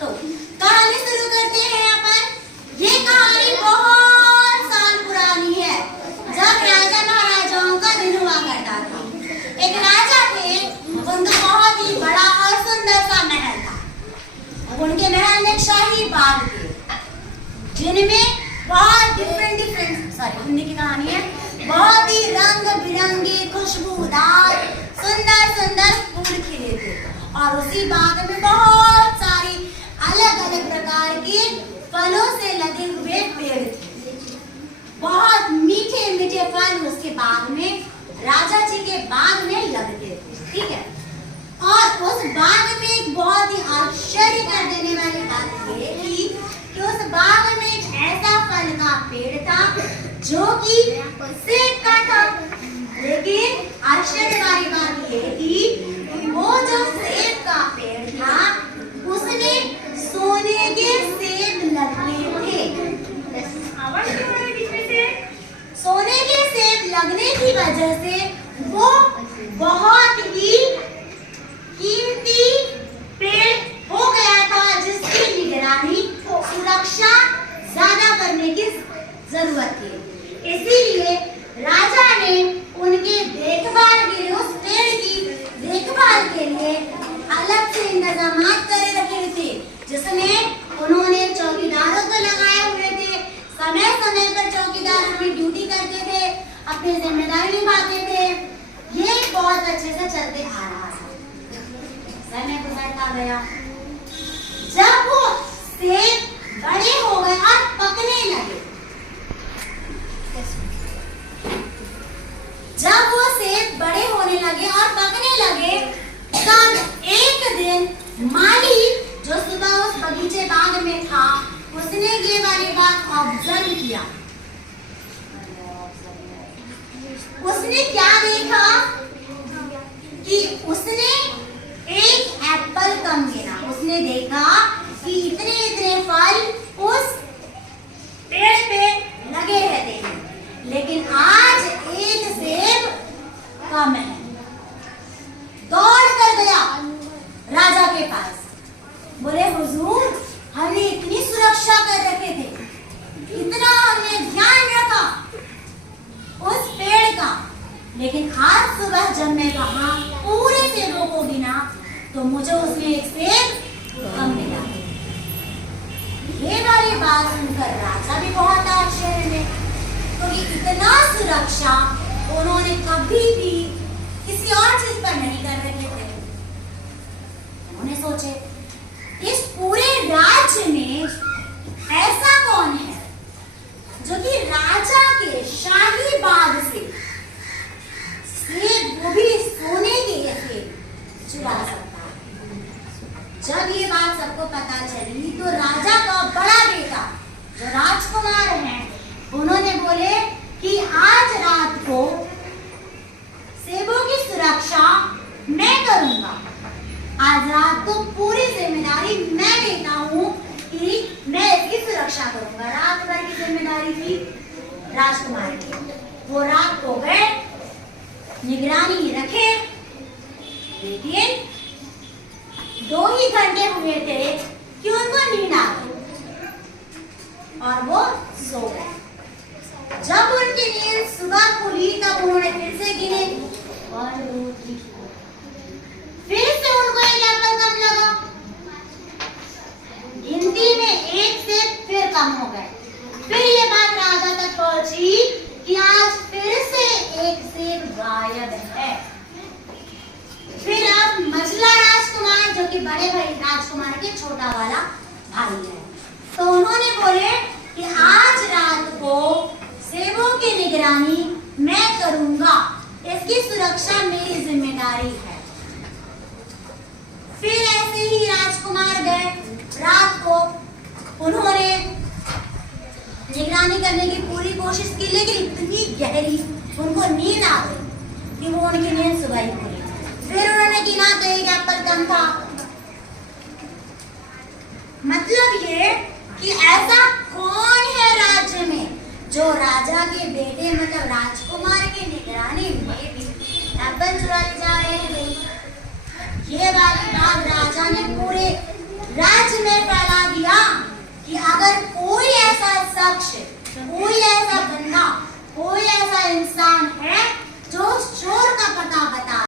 तो कहानी शुरू करते हैं अपन। ये कहानी बहुत साल पुरानी है, जब राजा महाराजाओं का दिन हुआ करता था। एक राजा थे, उनका बहुत ही बड़ा और सुंदर सा महल था। उनके महल में शाही बाग थे, जिनमें बहुत डिफरेंट हिंदी की कहानी है, बहुत ही रंग बिरंगे खुशबूदार सुंदर सुंदर फूल खिले थे। और उसी बाग में बहुत सारी अलग अलग प्रकार के फलों से लगे हुए पेड़ थे। बहुत मीठे मीठे फल उसके बाग में, राजा जी के बाग में लगते थे। ठीक है। और उस बाग में एक बहुत ही आश्चर्य कर देने वाली बात ये थी कि उस बाग में एक ऐसा फल का पेड़ था जो कि सेब का था। लेकिन आश्चर्य वाली बात ये थी कि वो जो सेब का पेड़ था उसमें सोने के सेब लगे थे। सोने के सेब लगने की वजह से वो बहुत ही कीमती पेड़ हो गया था, जिसकी निगरानी सुरक्षा ज्यादा करने की जरूरत थी। इसीलिए राजा ने उनके देखभाल के लिए, उस पेड़ की देखभाल के लिए अलग से इंतजाम करे रखे थे, जिसमें उन्होंने चौकीदारों को लगाए हुए थे। समय समय पर चौकीदार अपनी ड्यूटी करते थे, अपनी जिम्मेदारी निभाते थे। ये बहुत अच्छे से चलते आ रहा था। समय गुजरता गया। जब वो सेब बड़े हो गए और पकने लगे, जब वो सेब बड़े होने लगे और पकने लगे, तब एक दिन माली जो सुबह उस बगीचे बाग में था, उसने ये वाली बात ऑब्जर्व किया। उसने क्या देखा कि उसने एक एप्पल कम गिना। उसने देखा कि इतने इतने फल उस पेड़ पे लगे रहते हैं, लेकिन आज एक सेब कम है। दौड़ कर गया राजा के पास, बोले हुजूर, हमने इतनी सुरक्षा कर रखे थे, इतना हमने ध्यान रखा उस पेड़ का, लेकिन आज सुबह जब मैं वहां पूरे सेबों को गिना तो मुझे उसमें एक सेब कम मिला। ये वाली बात सुनकर राजा भी बहुत आश्चर्य में, क्योंकि इतना सुरक्षा उन्होंने कभी भी किसी और चीज पर नहीं कर रखे थे। उन्होंने सोचे, इस पूरे राज्य में ऐसा कौन है जो कि राजा के शाही बाग से सेब, वो भी सोने के सेब, चुरा सकता है। जब ये बात सबको पता चली तो राजा का बड़ा बेटा जो राजकुमार है, उन्होंने बोले कि आज रात को सेबों की सुरक्षा मैं करूंगा। आज रात को पूरी जिम्मेदारी मैं लेता हूँ कि मैं इसकी सुरक्षा करूंगा। रात भर की जिम्मेदारी थी राजकुमार की। वो रात को गए, निगरानी रखे, लेकिन 2 ही घंटे हुए थे कि उनको नींद आ गई और वो सो गए। जब उनकी नींद सुबह खुली तब उन्होंने फिर से गिने, 1 2 3 फिर से उनको एक एप्पल कम लगा। गिनती में एक सेब फिर कम हो गए। फिर ये बात राजा तक पहुंची कि आज फिर से एक सेब गायब है। फिर अब मझला राजकुमार, जो कि बड़े भाई राजकुमार के छोटा वाला भाई है, तो उन्होंने बोले कि आज रात को सेबों की निगरानी मैं करूंगा, इसकी सुरक्षा मेरी जिम्मेदारी है। फिर ऐसे ही राजकुमार गए रात को, उन्होंने निगरानी करने की पूरी कोशिश की, लेकिन इतनी गहरी उनको नींद आ गई कि वो उनकी नींद सुबह ही खुली। फिर उन्होंने गिना तो एक एप्पल कम था। मतलब ये कि ऐसा कौन है राज्य में जो राजा के बेटे, मतलब राजकुमार की निगरानी में भी एप्पल चुरा ले जा रहे हैं। ये वाली बात राजा ने पूरे राज्य में अगर कोई ऐसा शख्स, कोई ऐसा बंदा, कोई ऐसा इंसान है जो चोर का पता बता